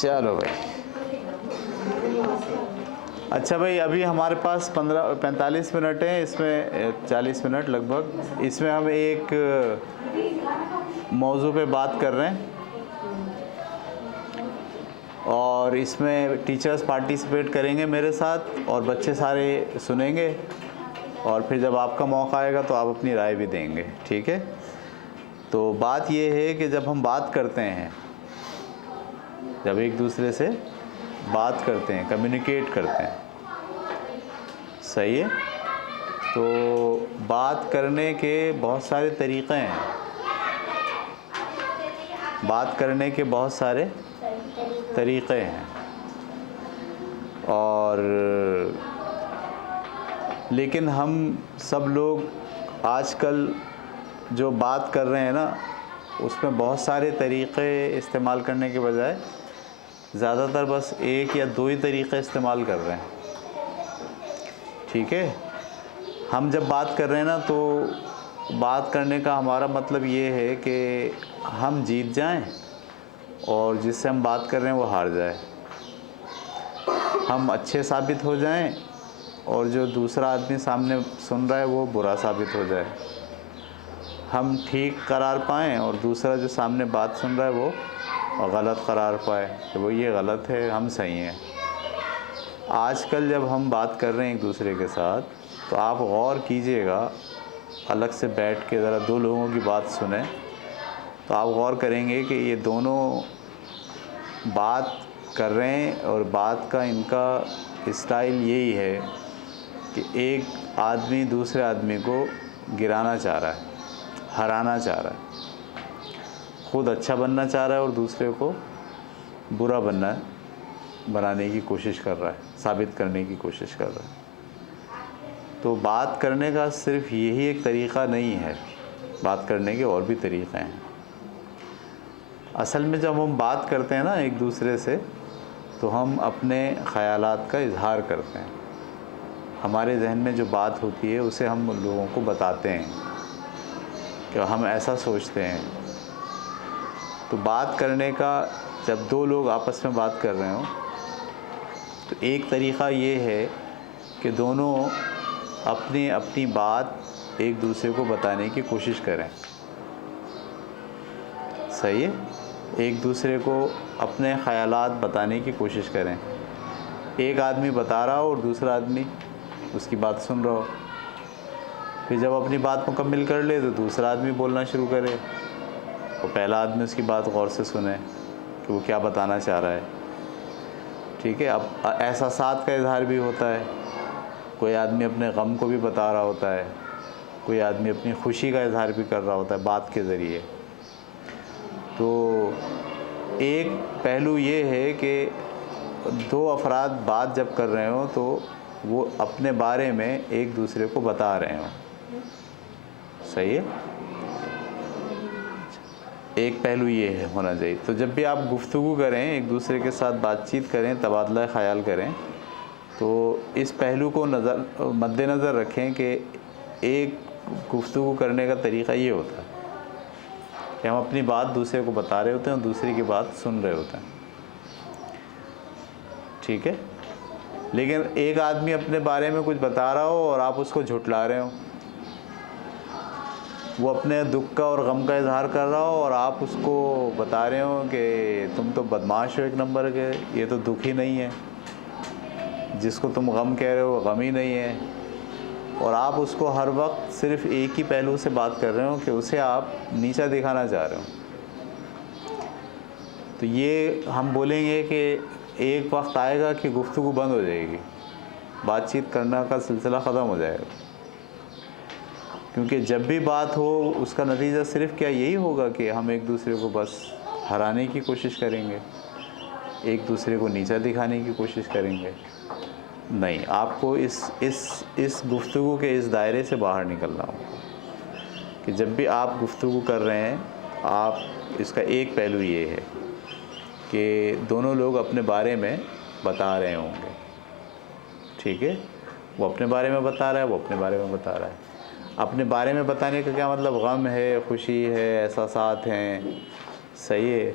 چلو بھائی. اچھا بھائی، ابھی ہمارے پاس 45 منٹ ہیں، اس میں 40 منٹ لگ بھگ. اس میں ہم ایک موضوع پہ بات کر رہے ہیں اور اس میں ٹیچرز پارٹیسپیٹ کریں گے میرے ساتھ اور بچے سارے سنیں گے، اور پھر جب آپ کا موقع آئے گا تو آپ اپنی رائے بھی دیں گے. ٹھیک ہے؟ تو بات یہ ہے کہ جب ہم بات کرتے ہیں، جب ایک دوسرے سے بات کرتے ہیں، کمیونیکیٹ کرتے ہیں، صحیح ہے؟ تو بات کرنے کے بہت سارے طریقے ہیں، بات کرنے کے بہت سارے طریقے ہیں، اور لیکن ہم سب لوگ آج کل جو بات کر رہے ہیں نا، اس میں بہت سارے طریقے استعمال کرنے کے بجائے زیادہ تر بس ایک یا دو ہی طریقے استعمال کر رہے ہیں. ٹھیک ہے؟ ہم جب بات کر رہے ہیں نا تو بات کرنے کا ہمارا مطلب یہ ہے کہ ہم جیت جائیں اور جس سے ہم بات کر رہے ہیں وہ ہار جائے، ہم اچھے ثابت ہو جائیں اور جو دوسرا آدمی سامنے سن رہا ہے وہ برا ثابت ہو جائے، ہم ٹھیک قرار پائیں اور دوسرا جو سامنے بات سن رہا ہے وہ غلط قرار پائے کہ وہ یہ غلط ہے، ہم صحیح ہیں. آج کل جب ہم بات کر رہے ہیں ایک دوسرے کے ساتھ تو آپ غور کیجئے گا، الگ سے بیٹھ کے ذرا دو لوگوں کی بات سنیں تو آپ غور کریں گے کہ یہ دونوں بات کر رہے ہیں اور بات کا ان کا اسٹائل یہی ہے کہ ایک آدمی دوسرے آدمی کو گرانا چاہ رہا ہے، ہرانا چاہ رہا ہے، خود اچھا بننا چاہ رہا ہے اور دوسرے کو برا بنانے کی کوشش کر رہا ہے، ثابت کرنے کی کوشش کر رہا ہے. تو بات کرنے کا صرف یہی ایک طریقہ نہیں ہے، بات کرنے کے اور بھی طریقے ہیں. اصل میں جب ہم بات کرتے ہیں نا ایک دوسرے سے تو ہم اپنے خیالات کا اظہار کرتے ہیں، ہمارے ذہن میں جو بات ہوتی ہے اسے ہم لوگوں کو بتاتے ہیں کہ ہم ایسا سوچتے ہیں. تو بات کرنے کا جب دو لوگ آپس میں بات کر رہے ہوں تو ایک طریقہ یہ ہے کہ دونوں اپنی اپنی بات ایک دوسرے کو بتانے کی کوشش کریں. صحیح ہے؟ ایک دوسرے کو اپنے خیالات بتانے کی کوشش کریں. ایک آدمی بتا رہا ہو اور دوسرا آدمی اس کی بات سن رہا ہو، پھر جب اپنی بات مکمل کر لے تو دوسرا آدمی بولنا شروع کرے اور پہلا آدمی اس کی بات غور سے سنے کہ وہ کیا بتانا چاہ رہا ہے. ٹھیک ہے؟ اب احساسات کا اظہار بھی ہوتا ہے، کوئی آدمی اپنے غم کو بھی بتا رہا ہوتا ہے، کوئی آدمی اپنی خوشی کا اظہار بھی کر رہا ہوتا ہے بات کے ذریعے. تو ایک پہلو یہ ہے کہ دو افراد بات جب کر رہے ہوں تو وہ اپنے بارے میں ایک دوسرے کو بتا رہے ہوں. صحیح ہے؟ ایک پہلو یہ ہے ہونا چاہیے. تو جب بھی آپ گفتگو کریں، ایک دوسرے کے ساتھ بات چیت کریں، تبادلہ خیال کریں، تو اس پہلو کو مد نظر رکھیں کہ ایک گفتگو کرنے کا طریقہ یہ ہوتا ہے کہ ہم اپنی بات دوسرے کو بتا رہے ہوتے ہیں اور دوسرے کی بات سن رہے ہوتے ہیں. ٹھیک ہے؟ لیکن ایک آدمی اپنے بارے میں کچھ بتا رہا ہو اور آپ اس کو جھٹلا رہے ہو، وہ اپنے دکھ کا اور غم کا اظہار کر رہا ہو اور آپ اس کو بتا رہے ہو کہ تم تو بدمعاش ہو ایک نمبر کے، یہ تو دکھ ہی نہیں ہے، جس کو تم غم کہہ رہے ہو وہ غم ہی نہیں ہے، اور آپ اس کو ہر وقت صرف ایک ہی پہلو سے بات کر رہے ہو کہ اسے آپ نیچا دکھانا چاہ رہے ہو. تو یہ ہم بولیں گے کہ ایک وقت آئے گا کہ گفتگو بند ہو جائے گی، بات چیت کرنا کا سلسلہ ختم ہو جائے گا. کیونکہ جب بھی بات ہو اس کا نتیجہ صرف کیا یہی ہوگا کہ ہم ایک دوسرے کو بس ہرانے کی کوشش کریں گے، ایک دوسرے کو نیچا دکھانے کی کوشش کریں گے. نہیں، آپ کو اس گفتگو کے اس دائرے سے باہر نکلنا ہوگا کہ جب بھی آپ گفتگو کر رہے ہیں، آپ اس کا ایک پہلو یہ ہے کہ دونوں لوگ اپنے بارے میں بتا رہے ہوں گے. ٹھیک ہے؟ وہ اپنے بارے میں بتا رہا ہے، وہ اپنے بارے میں بتا رہا ہے. اپنے بارے میں بتانے کا کیا مطلب؟ غم ہے، خوشی ہے، احساسات ہیں. صحیح ہے؟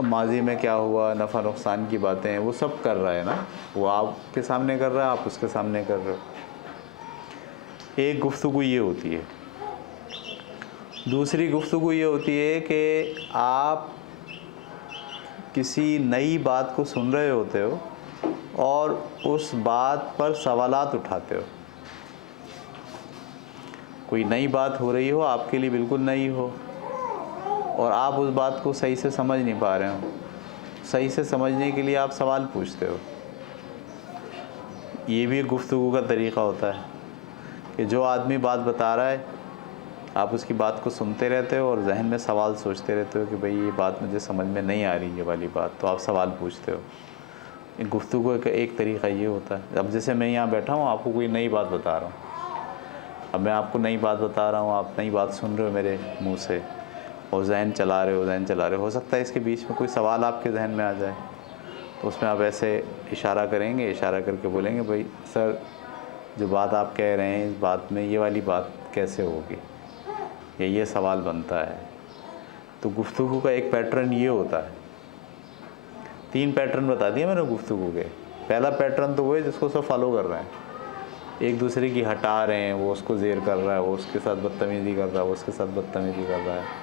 ماضی میں کیا ہوا، نفع نقصان کی باتیں، وہ سب کر رہا ہے نا، وہ آپ کے سامنے کر رہا ہے، آپ اس کے سامنے کر رہے ہو۔ ایک گفتگو یہ ہوتی ہے۔ دوسری گفتگو یہ ہوتی ہے کہ آپ کسی نئی بات کو سن رہے ہوتے ہو اور اس بات پر سوالات اٹھاتے ہو۔ کوئی نئی بات ہو رہی ہو، آپ کے لیے بالکل نئی ہو، اور آپ اس بات کو صحیح سے سمجھ نہیں پا رہے ہو، صحیح سے سمجھنے کے لیے آپ سوال پوچھتے ہو۔ یہ بھی ایک گفتگو کا طریقہ ہوتا ہے کہ جو آدمی بات بتا رہا ہے، آپ اس کی بات کو سنتے رہتے ہو اور ذہن میں سوال سوچتے رہتے ہو کہ بھئی یہ بات مجھے سمجھ میں نہیں آ رہی، یہ والی بات، تو آپ سوال پوچھتے ہو۔ ایک گفتگو کا ایک طریقہ یہ ہوتا ہے۔ اب جیسے میں یہاں بیٹھا ہوں، آپ کو کوئی نئی بات بتا رہا ہوں، اب میں آپ کو نئی بات بتا رہا ہوں، آپ نئی بات سن رہے ہو میرے منہ سے اور ذہن چلا رہے ہو سکتا ہے اس کے بیچ میں کوئی سوال آپ کے ذہن میں آ جائے، تو اس میں آپ ایسے اشارہ کریں گے، اشارہ کر کے بولیں گے بھئی سر جو بات آپ کہہ رہے ہیں، اس بات میں یہ والی بات کیسے ہوگی، یا یہ سوال بنتا ہے۔ تو گفتگو کا ایک پیٹرن یہ ہوتا ہے۔ 3 پیٹرن بتا دیے میں نے گفتگو کے۔ پہلا پیٹرن تو وہ ہے جس کو سب فالو کر رہے ہیں، ایک دوسرے کی ہٹا رہے ہیں، وہ اس کو زیر کر رہا ہے، وہ اس کے ساتھ بدتمیزی کر رہا ہے، وہ اس کے ساتھ بدتمیزی کر رہا ہے۔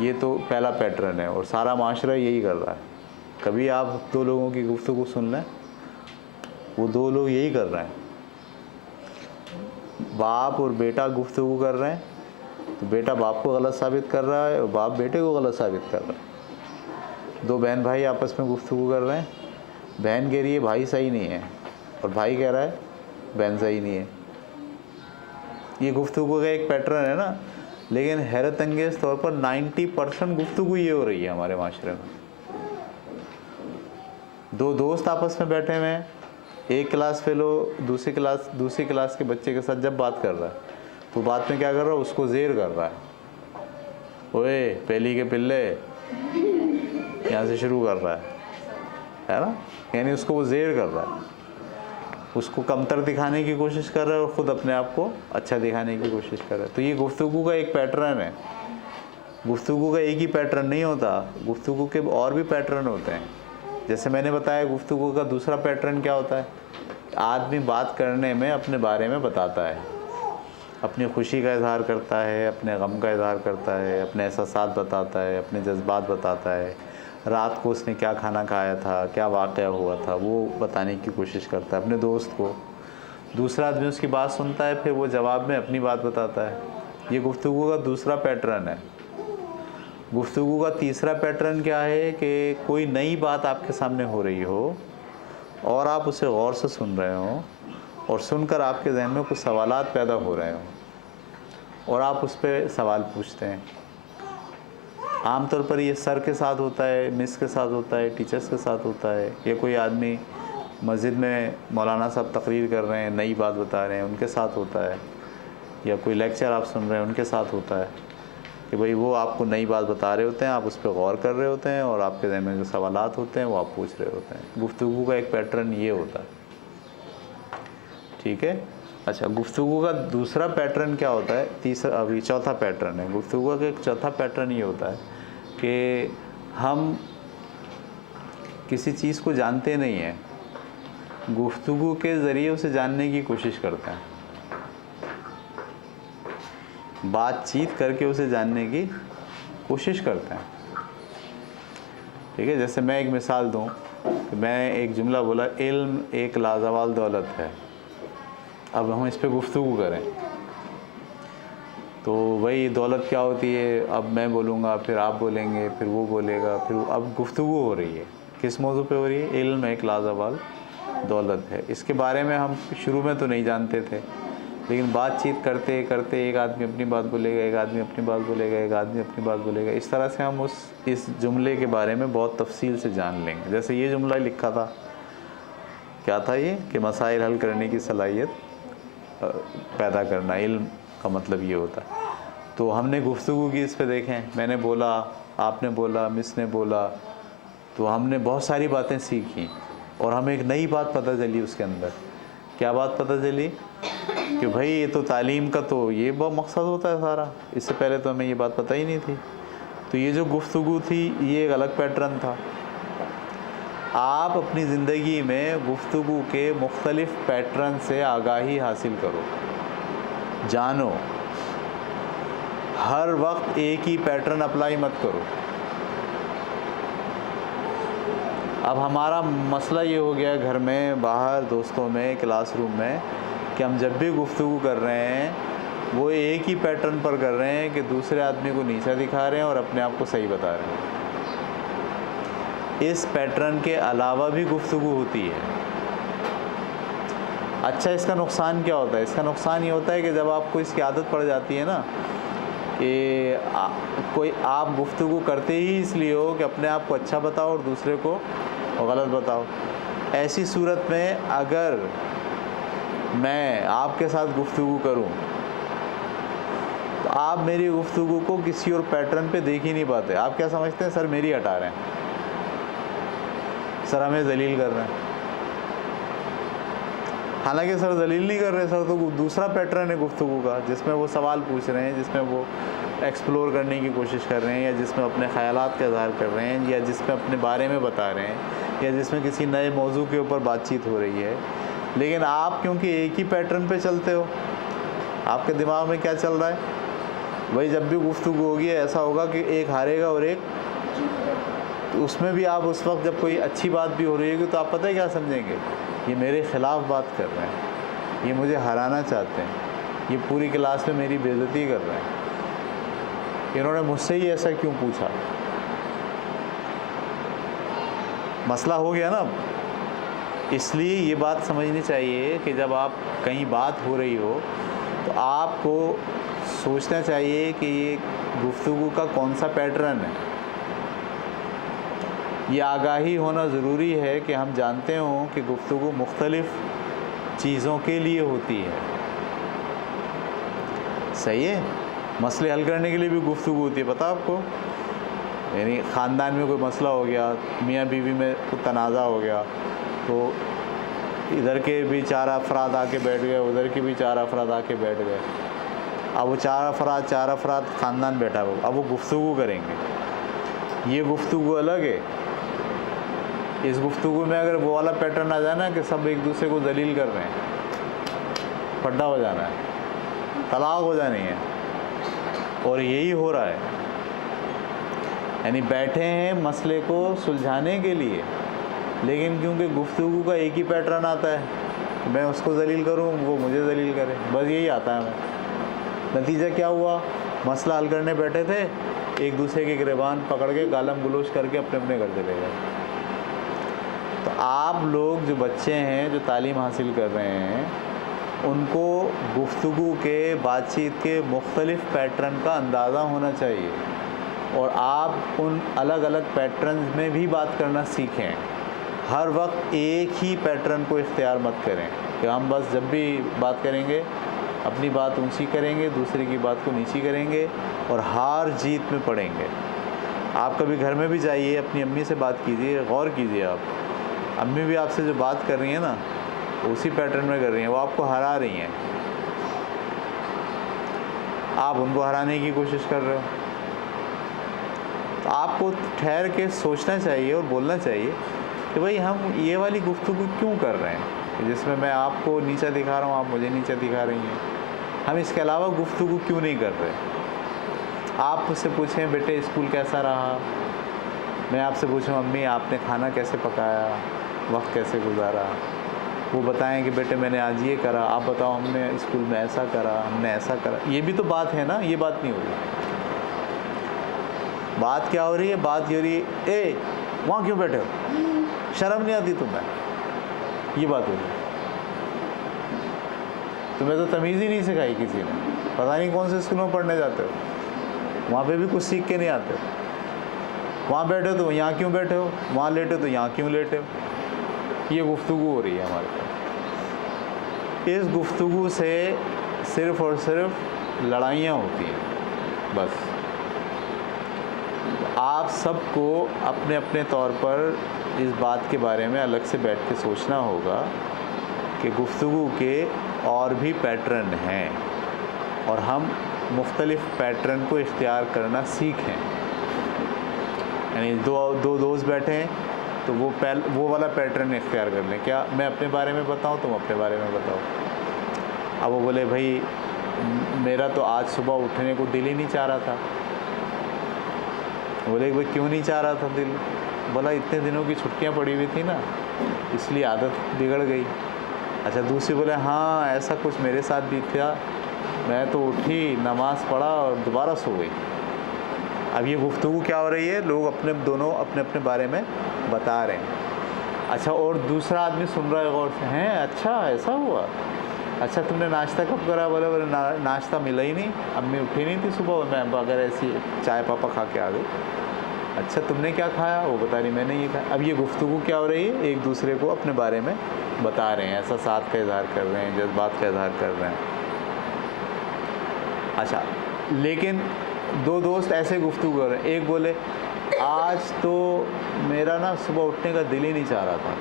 یہ تو پہلا پیٹرن ہے، اور سارا معاشرہ یہی کر رہا ہے۔ کبھی آپ 2 لوگوں کی گفتگو سن لیں، وہ 2 لوگ یہی کر رہے ہیں۔ باپ اور بیٹا گفتگو کر رہے ہیں تو بیٹا باپ کو غلط ثابت کر رہا ہے اور باپ بیٹے کو غلط ثابت کر رہا ہے۔ 2 بہن بھائی آپس میں گفتگو کر رہے ہیں، بہن کہہ رہی ہے بھائی صحیح نہیں ہے، اور بھائی کہہ رہا ہے بہن صحیح نہیں ہے۔ یہ گفتگو کا ایک پیٹرن ہے نا، لیکن حیرت انگیز طور پر 90% گفتگو یہ ہو رہی ہے ہمارے معاشرے میں۔ 2 دوست آپس میں بیٹھے ہوئے ہیں، ایک کلاس فیلو دوسری کلاس کے بچے کے ساتھ جب بات کر رہا ہے تو بات میں کیا کر رہا ہے، اس کو زیر کر رہا ہے، اوئے پہلی کے پلے، یہاں سے شروع کر رہا ہے نا، یعنی اس کو وہ زیر کر رہا ہے، اس کو کمتر دکھانے کی کوشش کر رہا ہے اور خود اپنے آپ کو اچھا دکھانے کی کوشش کر رہا ہے۔ تو یہ گفتگو کا ایک پیٹرن ہے۔ گفتگو کا ایک ہی پیٹرن نہیں ہوتا، گفتگو کے اور بھی پیٹرن ہوتے ہیں۔ جیسے میں نے بتایا گفتگو کا دوسرا پیٹرن کیا ہوتا ہے، آدمی بات کرنے میں اپنے بارے میں بتاتا ہے، اپنی خوشی کا اظہار کرتا ہے، اپنے غم کا اظہار کرتا ہے، اپنے احساسات بتاتا ہے، اپنے جذبات بتاتا ہے، رات کو اس نے کیا کھانا کھایا تھا، کیا واقعہ ہوا تھا، وہ بتانے کی کوشش کرتا ہے اپنے دوست کو۔ دوسرا آدمی اس کی بات سنتا ہے، پھر وہ جواب میں اپنی بات بتاتا ہے۔ یہ گفتگو کا دوسرا پیٹرن ہے۔ گفتگو کا تیسرا پیٹرن کیا ہے کہ کوئی نئی بات آپ کے سامنے ہو رہی ہو اور آپ اسے غور سے سن رہے ہوں، اور سن کر آپ کے ذہن میں کچھ سوالات پیدا ہو رہے ہوں اور آپ اس پہ سوال پوچھتے ہیں۔ عام طور پر یہ سر کے ساتھ ہوتا ہے، مس کے ساتھ ہوتا ہے، ٹیچرز کے ساتھ ہوتا ہے، یا کوئی آدمی مسجد میں مولانا صاحب تقریر کر رہے ہیں، نئی بات بتا رہے ہیں، ان کے ساتھ ہوتا ہے، یا کوئی لیکچر آپ سن رہے ہیں ان کے ساتھ ہوتا ہے کہ بھئی وہ آپ کو نئی بات بتا رہے ہوتے ہیں، آپ اس پہ غور کر رہے ہوتے ہیں، اور آپ کے ذہن میں جو سوالات ہوتے ہیں وہ آپ پوچھ رہے ہوتے ہیں۔ گفتگو کا ایک پیٹرن یہ ہوتا ہے، ٹھیک ہے۔ اچھا، گفتگو کا دوسرا پیٹرن کیا ہوتا ہے، ابھی چوتھا پیٹرن ہے گفتگو کا۔ ایک چوتھا پیٹرن یہ ہوتا ہے کہ ہم کسی چیز کو جانتے نہیں ہیں، گفتگو کے ذریعے اسے جاننے کی کوشش کرتے ہیں، بات چیت کر کے اسے جاننے کی کوشش کرتے ہیں، ٹھیک ہے۔ جیسے میں ایک مثال دوں کہ میں ایک جملہ بولا، علم ایک لازوال دولت ہے، اب ہم اس پہ گفتگو کریں تو وہی دولت کیا ہوتی ہے، اب میں بولوں گا، پھر آپ بولیں گے، پھر وہ بولے گا، پھر اب گفتگو ہو رہی ہے، کس موضوع پہ ہو رہی ہے، علم ایک لازوال دولت ہے۔ اس کے بارے میں ہم شروع میں تو نہیں جانتے تھے، لیکن بات چیت کرتے کرتے ایک آدمی اپنی بات بولے گا، ایک آدمی اپنی بات بولے گا، ایک آدمی اپنی بات بولے گا، اس طرح سے ہم اس جملے کے بارے میں بہت تفصیل سے جان لیں گے۔ جیسے یہ جملہ لکھا تھا، کیا تھا یہ کہ مسائل حل کرنے کی صلاحیت پیدا کرنا، علم کا مطلب یہ ہوتا ہے۔ تو ہم نے گفتگو کی اس پہ، دیکھیں میں نے بولا، آپ نے بولا، مس نے بولا، تو ہم نے بہت ساری باتیں سیکھیں اور ہمیں ایک نئی بات پتہ چلی اس کے اندر۔ کیا بات پتہ چلی کہ بھائی یہ تو تعلیم کا تو یہ بہت مقصد ہوتا ہے سارا، اس سے پہلے تو ہمیں یہ بات پتہ ہی نہیں تھی۔ تو یہ جو گفتگو تھی یہ ایک الگ پیٹرن تھا. آپ اپنی زندگی میں گفتگو کے مختلف پیٹرن سے آگاہی حاصل کرو، جانو. ہر وقت ایک ہی پیٹرن اپلائی مت کرو. اب ہمارا مسئلہ یہ ہو گیا گھر میں، باہر، دوستوں میں، کلاس روم میں، کہ ہم جب بھی گفتگو کر رہے ہیں وہ ایک ہی پیٹرن پر کر رہے ہیں کہ دوسرے آدمی کو نیچا دکھا رہے ہیں اور اپنے آپ کو صحیح بتا رہے ہیں. اس پیٹرن کے علاوہ بھی گفتگو ہوتی ہے. اچھا، اس کا نقصان کیا ہوتا ہے؟ اس کا نقصان یہ ہوتا ہے کہ جب آپ کو اس کی عادت پڑ جاتی ہے نا کہ کوئی آپ گفتگو کرتے ہی اس لیے ہو کہ اپنے آپ کو اچھا بتاؤ اور دوسرے کو غلط بتاؤ. ایسی صورت میں اگر میں آپ کے ساتھ گفتگو کروں تو آپ میری گفتگو کو کسی اور پیٹرن پہ دیکھ ہی نہیں پاتے. آپ کیا سمجھتے ہیں؟ سر میری ہٹا رہے ہیں، سر ہمیں ذلیل کر رہے ہیں. حالانکہ سر ذلیل نہیں کر رہے، سر تو دوسرا پیٹرن ہے گفتگو کا، جس میں وہ سوال پوچھ رہے ہیں، جس میں وہ ایکسپلور کرنے کی کوشش کر رہے ہیں، یا جس میں اپنے خیالات کا اظہار کر رہے ہیں، یا جس میں اپنے بارے میں بتا رہے ہیں، یا جس میں کسی نئے موضوع کے اوپر بات چیت ہو رہی ہے. لیکن آپ کیونکہ ایک ہی پیٹرن پہ چلتے ہو، آپ کے دماغ میں کیا چل رہا ہے؟ وہی جب بھی گفتگو ہوگی ایسا ہوگا کہ ایک ہارے گا اور ایک، اس میں بھی آپ اس وقت جب کوئی اچھی بات بھی ہو رہی ہوگی تو آپ پتہ ہے کیا سمجھیں گے؟ یہ میرے خلاف بات کر رہے ہیں، یہ مجھے ہرانا چاہتے ہیں، یہ پوری کلاس میں میری بے عزتی کر رہے ہیں، انہوں نے مجھ سے ہی ایسا کیوں پوچھا. مسئلہ ہو گیا نا اب. اس لیے یہ بات سمجھنی چاہیے کہ جب آپ کہیں بات ہو رہی ہو تو آپ کو سوچنا چاہیے کہ یہ گفتگو کا کون سا پیٹرن ہے. یہ آگاہی ہونا ضروری ہے کہ ہم جانتے ہوں کہ گفتگو مختلف چیزوں کے لیے ہوتی ہے. صحیح ہے؟ مسئلے حل کرنے کے لیے بھی گفتگو ہوتی ہے، پتہ آپ کو؟ یعنی خاندان میں کوئی مسئلہ ہو گیا، میاں بیوی میں کوئی تنازع ہو گیا، تو ادھر کے بھی 4 افراد آ کے بیٹھ گئے، ادھر کے بھی 4 افراد آ کے بیٹھ گئے. اب وہ 4 افراد خاندان بیٹھا ہو، اب وہ گفتگو کریں گے. یہ گفتگو الگ ہے. اس گفتگو میں اگر وہ والا پیٹرن آ جانا کہ سب ایک دوسرے کو ذلیل کر رہے ہیں، پھڈا ہو جانا ہے، طلاق ہو جانی ہے. اور یہی ہو رہا ہے. یعنی بیٹھے ہیں مسئلے کو سلجھانے کے لیے، لیکن کیونکہ گفتگو کا ایک ہی پیٹرن آتا ہے کہ میں اس کو ذلیل کروں، وہ مجھے ذلیل کرے، بس یہی آتا ہے ہمیں. نتیجہ کیا ہوا؟ مسئلہ حل کرنے بیٹھے تھے، ایک دوسرے کے گریبان پکڑ کے گالم گلوچ کر کے اپنے اپنے گھر چلے گئے. تو آپ لوگ جو بچے ہیں، جو تعلیم حاصل کر رہے ہیں، ان کو گفتگو کے، بات چیت کے مختلف پیٹرن کا اندازہ ہونا چاہیے، اور آپ ان الگ الگ پیٹرنز میں بھی بات کرنا سیکھیں. ہر وقت ایک ہی پیٹرن کو اختیار مت کریں کہ ہم بس جب بھی بات کریں گے اپنی بات اونچی کریں گے، دوسرے کی بات کو نیچی کریں گے اور ہار جیت میں پڑیں گے. آپ کبھی گھر میں بھی جائیے، اپنی امی سے بات کیجیے، غور کیجیے. آپ امی بھی آپ سے جو بات کر رہی ہیں نا اسی پیٹرن میں کر رہی ہیں، وہ آپ کو ہرا رہی ہیں، آپ ان کو ہرانے کی کوشش کر رہے ہو. تو آپ کو ٹھہر کے سوچنا چاہیے اور بولنا چاہیے کہ بھائی ہم یہ والی گفتگو کیوں کر رہے ہیں جس میں میں آپ کو نیچا دکھا رہا ہوں، آپ مجھے نیچا دکھا رہی ہیں. ہم اس کے علاوہ گفتگو کیوں نہیں کر رہے؟ آپ مجھ سے پوچھیں بیٹے اسکول کیسا رہا، میں آپ سے پوچھوں امی آپ نے کھانا کیسے پکایا، وقت کیسے گزارا. وہ بتائیں کہ بیٹے میں نے آج یہ کرا، آپ بتاؤ ہم نے اسکول میں ایسا کرا، ہم نے ایسا کرا. یہ بھی تو بات ہے نا، یہ بات نہیں ہو رہی. بات کیا ہو رہی ہے؟ بات یہ ہو رہی ہے اے وہاں کیوں بیٹھے ہو، شرم نہیں آتی تمہیں؟ یہ بات ہو رہی ہے. تمہیں تو تمیز ہی نہیں سکھائی کسی نے، پتہ نہیں کون سے اسکولوں میں پڑھنے جاتے ہو، وہاں پہ بھی کچھ سیکھ کے نہیں آتے. وہاں بیٹھے ہو تو یہاں کیوں بیٹھے ہو، وہاں لیٹے تو یہاں کیوں لیٹے ہو. یہ گفتگو ہو رہی ہے ہمارے پاس. اس گفتگو سے صرف اور صرف لڑائیاں ہوتی ہیں بس. آپ سب کو اپنے اپنے طور پر اس بات کے بارے میں الگ سے بیٹھ کے سوچنا ہوگا کہ گفتگو کے اور بھی پیٹرن ہیں اور ہم مختلف پیٹرن کو اختیار کرنا سیکھیں. یعنی دو دوست بیٹھے ہیں تو وہ والا پیٹرن اختیار کر لیں. کیا میں اپنے بارے میں بتاؤں, تم اپنے بارے میں بتاؤ. اب وہ بولے بھائی میرا تو آج صبح اٹھنے کو دل ہی نہیں چاہ رہا تھا. بولے بھائی کیوں نہیں چاہ رہا تھا دل؟ بولا اتنے دنوں کی چھٹیاں پڑی ہوئی تھی نا, اس لیے عادت بگڑ گئی. اچھا دوسری بولے ہاں ایسا کچھ میرے ساتھ بھی تھا, میں تو اٹھی نماز پڑھا اور دوبارہ سو گئی. اب یہ گفتگو کیا ہو رہی ہے, لوگ دونوں اپنے اپنے بارے میں بتا رہے ہیں. اچھا اور دوسرا آدمی سن رہا ہے غور سے, ہیں اچھا ایسا ہوا, اچھا تم نے ناشتہ کب کرا؟ بولے ناشتہ ملا ہی نہیں, امی اٹھی نہیں تھی صبح, میں اگر ایسی چائے پاپا کھا کے آ گئی. اچھا تم نے کیا کھایا؟ وہ بتا رہی میں نے یہ کھایا. اب یہ گفتگو کیا ہو رہی ہے, ایک دوسرے کو اپنے بارے میں بتا رہے ہیں, احساسات کا اظہار کر رہے ہیں, جذبات کا اظہار کر رہے ہیں. اچھا لیکن دو دوست ایسے گفتگو کر رہے ہیں, ایک بولے آج تو میرا نا صبح اٹھنے کا دل ہی نہیں چاہ رہا تھا.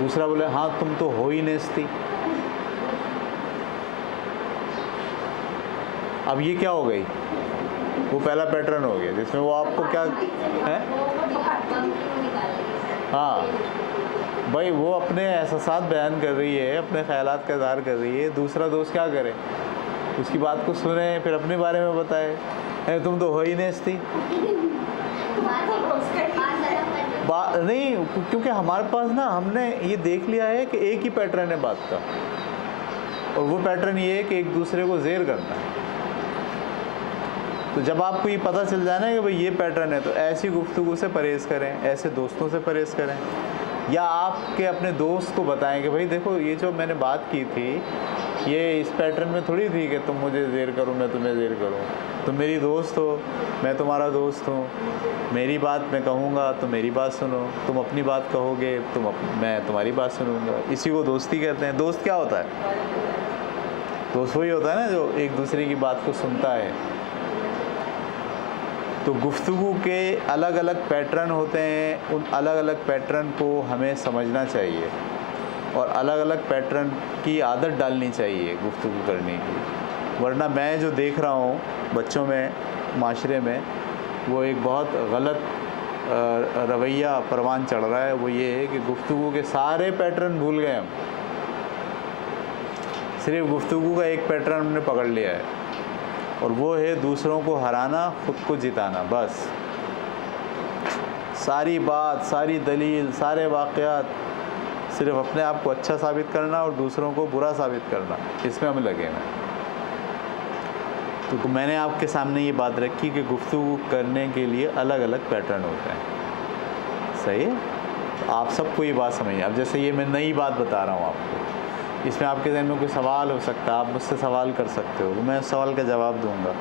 دوسرا بولے ہاں تم تو ہو ہی نیستی. اب یہ کیا ہو گئی, وہ پہلا پیٹرن ہو گیا جس میں وہ آپ کو کیا ہے, ہاں بھائی وہ اپنے احساسات بیان کر رہی ہے, اپنے خیالات کا اظہار کر رہی ہے. دوسرا دوست کیا کرے, اس کی بات کو سنیں پھر اپنے بارے میں بتائے, تم تو ہو ہی نیستی. نہیں, کیونکہ ہمارے پاس نا ہم نے یہ دیکھ لیا ہے کہ ایک ہی پیٹرن ہے بات کا, اور وہ پیٹرن یہ ہے کہ ایک دوسرے کو زیر کرنا ہے. تو جب آپ کو یہ پتہ چل جائے نا کہ بھئی یہ پیٹرن ہے, تو ایسی گفتگو سے پرہیز کریں, ایسے دوستوں سے پرہیز کریں. یا آپ کے اپنے دوست کو بتائیں کہ بھئی دیکھو یہ جو میں نے بات کی تھی یہ اس پیٹرن میں تھوڑی تھی کہ تم مجھے زیر کرو میں تمہیں زیر کروں. تم میری دوست ہو, میں تمہارا دوست ہوں, میری بات میں کہوں گا تو میری بات سنو, تم اپنی بات کہو گے میں تمہاری بات سنوں گا. اسی کو دوستی کہتے ہیں. دوست کیا ہوتا ہے؟ دوست وہی ہوتا ہے نا جو ایک دوسرے کی بات کو سنتا ہے. تو گفتگو کے الگ الگ پیٹرن ہوتے ہیں, ان الگ الگ پیٹرن کو ہمیں سمجھنا چاہیے اور الگ الگ پیٹرن کی عادت ڈالنی چاہیے گفتگو کرنے کی. ورنہ میں جو دیکھ رہا ہوں بچوں میں, معاشرے میں, وہ ایک بہت غلط رویہ پروان چڑھ رہا ہے. وہ یہ ہے کہ گفتگو کے سارے پیٹرن بھول گئے, ہم صرف گفتگو کا ایک پیٹرن ہم نے پکڑ لیا ہے, اور وہ ہے دوسروں کو ہرانا, خود کو جتانا. بس ساری بات, ساری دلیل, سارے واقعات صرف اپنے آپ کو اچھا ثابت کرنا اور دوسروں کو برا ثابت کرنا, اس میں ہم لگے ہیں. تو میں نے آپ کے سامنے یہ بات رکھی کہ گفتگو کرنے کے لیے الگ الگ پیٹرن ہوتے ہیں. صحیح ہے, تو آپ سب کو یہ بات سمجھیں. اب جیسے یہ میں نئی بات بتا رہا ہوں آپ کو, اس میں آپ کے ذہن میں کوئی سوال ہو سکتا ہے, آپ مجھ سے سوال کر سکتے ہو, میں اس سوال کا جواب دوں گا.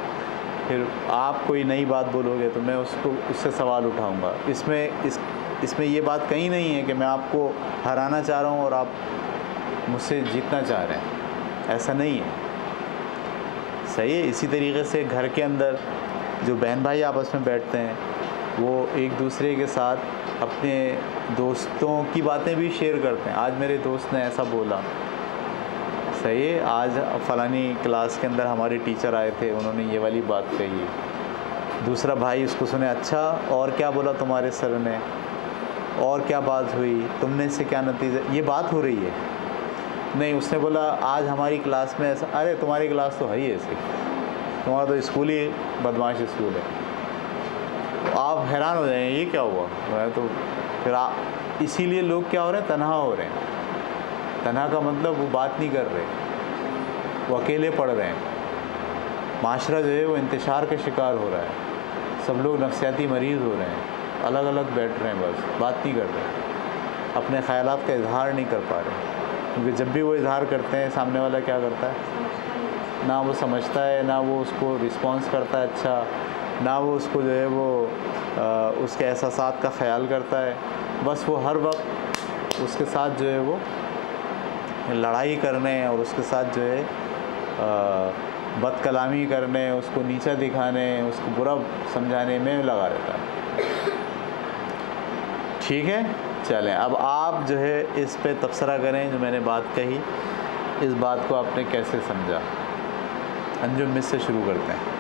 پھر آپ کوئی نئی بات بولو گے تو میں اس سے سوال اٹھاؤں گا. اس میں یہ بات کہیں نہیں ہے کہ میں آپ کو ہرانا چاہ رہا ہوں اور آپ مجھ سے جیتنا چاہ رہے ہیں, ایسا نہیں ہے. صحیح ہے. اسی طریقے سے گھر کے اندر جو بہن بھائی آپس میں بیٹھتے ہیں, وہ ایک دوسرے کے ساتھ اپنے دوستوں کی باتیں بھی شیئر کرتے ہیں. آج میرے دوست نے ایسا بولا, صحیح ہے, آج فلانی کلاس کے اندر ہمارے ٹیچر آئے تھے, انہوں نے یہ والی بات کہی. دوسرا بھائی اس کو سنے, اچھا اور کیا بولا تمہارے سر نے, اور کیا بات ہوئی, تم نے اس سے کیا نتیجہ, یہ بات ہو رہی ہے. نہیں, اس نے بولا آج ہماری کلاس میں ایسا. ارے تمہاری کلاس تو ہے ہی ایسی, تمہارا تو اسکول ہی بدماش اسکول ہے. آپ حیران ہو جائیں یہ کیا ہوا. میں تو پھر اسی لیے لوگ کیا ہو رہے ہیں, تنہا ہو رہے ہیں. تنہا کا مطلب وہ بات نہیں کر رہے, وہ اکیلے پڑھ رہے ہیں. معاشرہ جو ہے وہ انتشار کا شکار ہو رہا ہے, سب لوگ نفسیاتی مریض ہو رہے ہیں, الگ الگ بیٹھ رہے ہیں, بس بات نہیں کر رہے, اپنے خیالات کا اظہار نہیں کر پا رہے. کیونکہ جب بھی وہ اظہار کرتے ہیں سامنے والا کیا کرتا ہے, نہ وہ سمجھتا ہے, نہ وہ اس کو رسپانس کرتا ہے اچھا, نہ وہ اس کو جو ہے وہ اس کے احساسات کا خیال کرتا ہے. بس وہ ہر وقت اس کے ساتھ جو ہے وہ لڑائی کرنے اور اس کے ساتھ جو ہے بد کلامی کرنے, اس کو نیچا دکھانے, اس کو برا سمجھانے میں لگا رہتا ہے. ٹھیک ہے, چلیں اب آپ جو ہے اس پہ تبصرہ کریں. جو میں نے بات کہی, اس بات کو آپ نے کیسے سمجھا؟ انجم مس سے شروع کرتے ہیں.